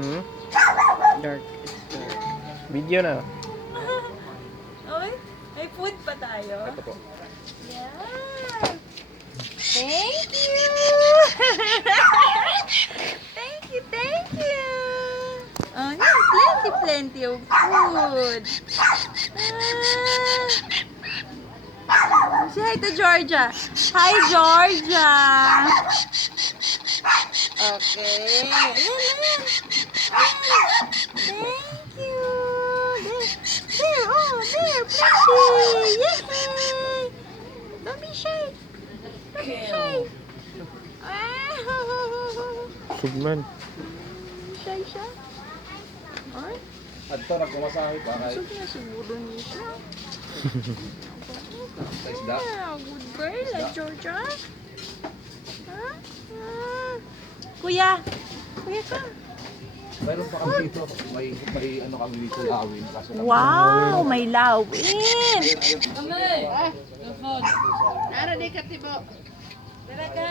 Hmm? Dark. It's dark. Video na. Okay? May food pa tayo. Ito po. Yeah. Thank you. Thank you, thank you. Oh, yeah, plenty of food. Say hi to Georgia. Hi, Georgia. Okay. Ayan, ayan. Thank you. There, oh, there, plenty. Yay. Don't be shy. Don't be shy. Subman. Shy siya. Ay, Adto na kumasahe pa kay busog na siguro niya siya. sa isda. Yeah, good girl, Georgia. Ha? Kuya. Kuya ka. Mayroon pa kami dito. May ano kami dito lawin kaso lang. Wow, may lawin. Kamay! Nara di ka tibo.